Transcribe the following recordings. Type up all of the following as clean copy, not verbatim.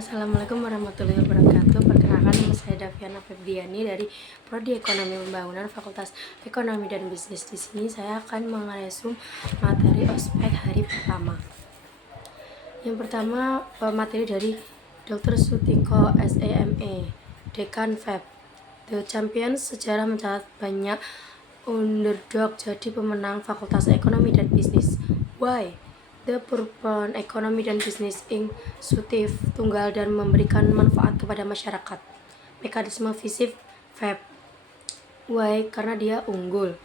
Assalamualaikum warahmatullahi wabarakatuh. Perkenalkan, nama saya Daviana Febriani dari Prodi Ekonomi Pembangunan Fakultas Ekonomi dan Bisnis. Di sini saya akan mengeresum materi ospek hari pertama. Yang pertama, materi dari Dr. Sutiko SEME, Dekan FEB. The Champions sejarah mencatat banyak underdog jadi pemenang Fakultas Ekonomi dan Bisnis. Why? The Purpose Ekonomi dan Bisnis inklusif, tunggal dan memberikan manfaat kepada masyarakat. Mekanisme fisik FEB. Why? Karena dia unggul.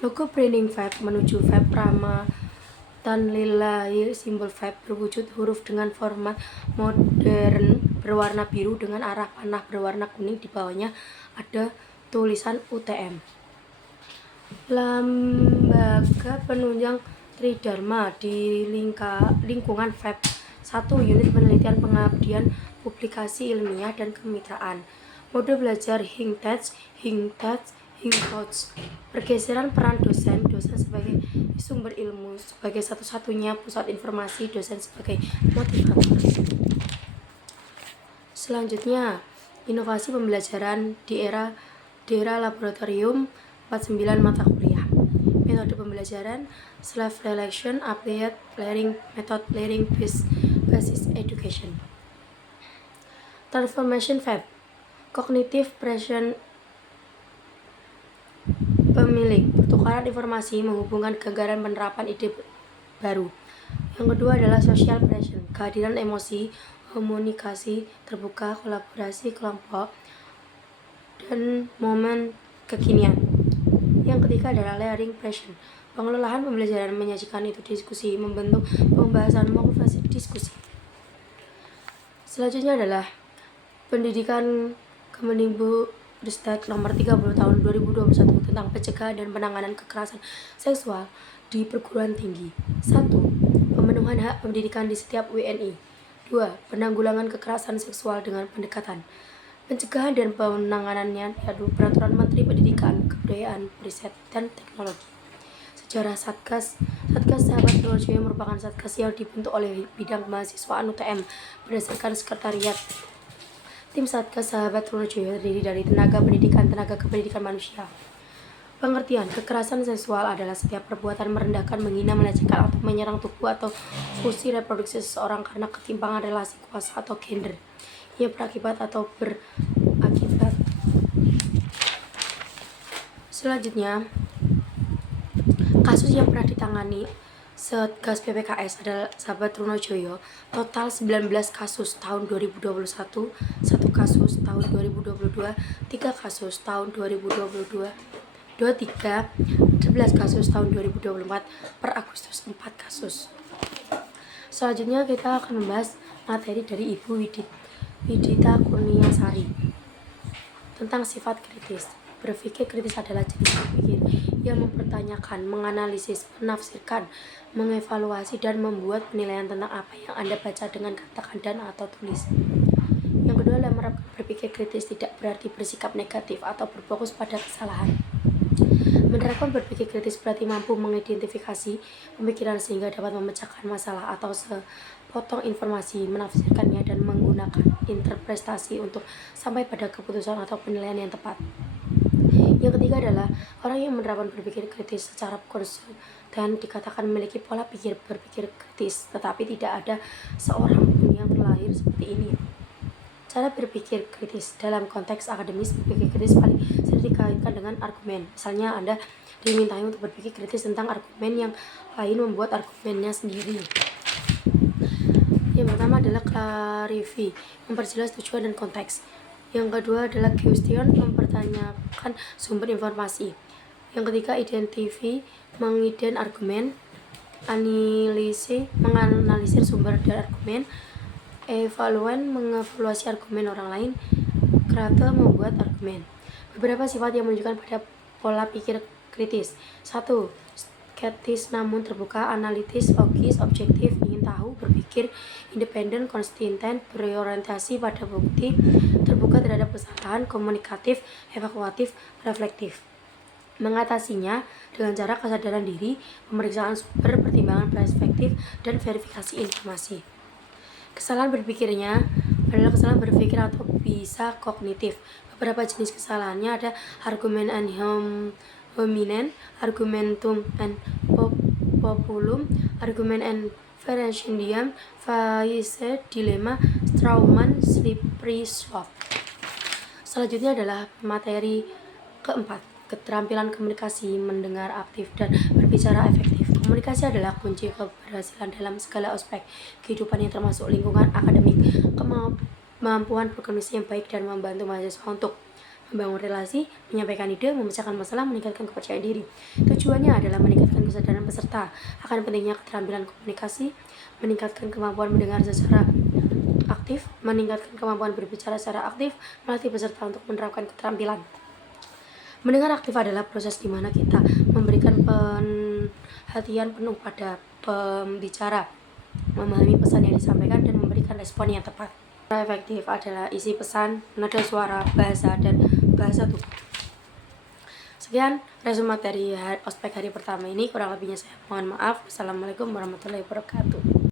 Logo branding FEB menuju FEB Rahmatan Lillahi. Simbol FEB berwujud huruf dengan format modern berwarna biru dengan arah panah berwarna kuning. Di bawahnya ada tulisan UTM. Lembaga penunjang Tridharma di lingkungan FEB. 1. Unit penelitian, pengabdian, publikasi ilmiah, dan kemitraan. Mode belajar Hing-Touch. Pergeseran peran dosen sebagai sumber ilmu, sebagai satu-satunya pusat informasi, dosen sebagai motivator. Selanjutnya, inovasi pembelajaran di era laboratorium, 49 mata kuliah. Metode pembelajaran self-reflection, applied learning, method learning basis education. Transformation FEB, cognitive present pemilik, pertukaran informasi, menghubungkan gagaran penerapan ide baru. Yang kedua adalah social present, kehadiran emosi, komunikasi terbuka, kolaborasi kelompok, dan momen kekinian. Yang ketiga adalah layering present, pengelolaan pembelajaran, menyajikan itu diskusi, membentuk pembahasan, motivasi diskusi. Selanjutnya adalah pendidikan Kemendikbudristek nomor 30 tahun 2021 tentang pencegahan dan penanganan kekerasan seksual di perguruan tinggi. 1. Pemenuhan hak pendidikan di setiap WNI. 2. Penanggulangan kekerasan seksual dengan pendekatan pencegahan dan penanganannya, yaitu Peraturan Menteri Pendidikan, Kebudayaan, Riset, dan Teknologi. Sejarah Satgas Sahabat Trunojoyo merupakan satgas yang dibentuk oleh bidang kemahasiswaan UTM berdasarkan sekretariat. Tim Satgas Sahabat Trunojoyo terdiri dari tenaga pendidikan, tenaga kependidikan manusia. Pengertian kekerasan seksual adalah setiap perbuatan merendahkan, menghina, melecehkan, atau menyerang tubuh atau fungsi reproduksi seseorang karena ketimpangan relasi kuasa atau gender yang berakibat atau berakibat. Selanjutnya, kasus yang pernah ditangani Satgas PPKS adalah Sahabat Trunojoyo, total 19 kasus tahun 2021, 1 kasus tahun 2022, 3 kasus tahun 2022, 23, 11 kasus tahun 2024, per Agustus 4 kasus. Selanjutnya kita akan membahas materi dari Ibu Widita Kurniasari tentang sifat kritis. Berpikir kritis adalah jenis berpikir yang mempertanyakan, menganalisis, menafsirkan, mengevaluasi, dan membuat penilaian tentang apa yang Anda baca dengan katakan dan atau tulis. Yang kedua adalah menerapkan berpikir kritis tidak berarti bersikap negatif atau berfokus pada kesalahan. Menerapkan berpikir kritis berarti mampu mengidentifikasi pemikiran sehingga dapat memecahkan masalah atau sepotong informasi, menafsirkannya, dan menggunakan interpretasi untuk sampai pada keputusan atau penilaian yang tepat. Yang ketiga adalah orang yang menerapkan berpikir kritis secara konsisten dikatakan memiliki pola berpikir kritis, tetapi tidak ada seorang pun yang terlahir seperti ini. Cara berpikir kritis dalam konteks akademis, berpikir kritis paling sering dikaitkan dengan argumen. Misalnya Anda dimintai untuk berpikir kritis tentang argumen yang lain, membuat argumennya sendiri. Yang pertama adalah clarify, memperjelas tujuan dan konteks. Yang kedua adalah question, mempertanyakan sumber informasi. Yang ketiga identify, mengident argumen. Menganalisir sumber dari argumen. Evaluan, mengevaluasi argumen orang lain. Create, membuat argumen. Beberapa sifat yang menunjukkan pada pola pikir kritis. 1. Skeptis namun terbuka, analitis, logis, objektif, ingin tahu, berpikir, independen, konsisten, berorientasi pada bukti, terbuka terhadap kesalahan, komunikatif, evakuatif, reflektif. Mengatasinya dengan cara kesadaran diri, pemeriksaan sumber, pertimbangan perspektif, dan verifikasi informasi. Kesalahan berpikirnya adalah kesalahan berpikir atau bisa kognitif. Beberapa jenis kesalahannya ada argumen and hominem, argumentum and populum, argument and verendiem, faise dilemma, Strawman, slippery slope. Selanjutnya adalah materi keempat, keterampilan komunikasi, mendengar aktif dan berbicara efektif. Komunikasi adalah kunci keberhasilan dalam segala aspek kehidupan yang termasuk lingkungan akademik. Kemampuan berkomunikasi yang baik dan membantu mahasiswa untuk membangun relasi, menyampaikan ide, memecahkan masalah, meningkatkan kepercayaan diri. Tujuannya adalah meningkatkan kesadaran peserta akan pentingnya keterampilan komunikasi, meningkatkan kemampuan mendengar secara aktif, meningkatkan kemampuan berbicara secara aktif, melatih peserta untuk menerapkan keterampilan. Mendengar aktif adalah proses di mana kita memberikan perhatian penuh pada pembicara, memahami pesan yang disampaikan, dan memberikan respon yang tepat. Cara efektif adalah isi pesan, nada suara, bahasa, dan bahasa tubuh. Sekian resume materi ospek hari pertama ini, kurang lebihnya saya mohon maaf. Wassalamualaikum warahmatullahi wabarakatuh.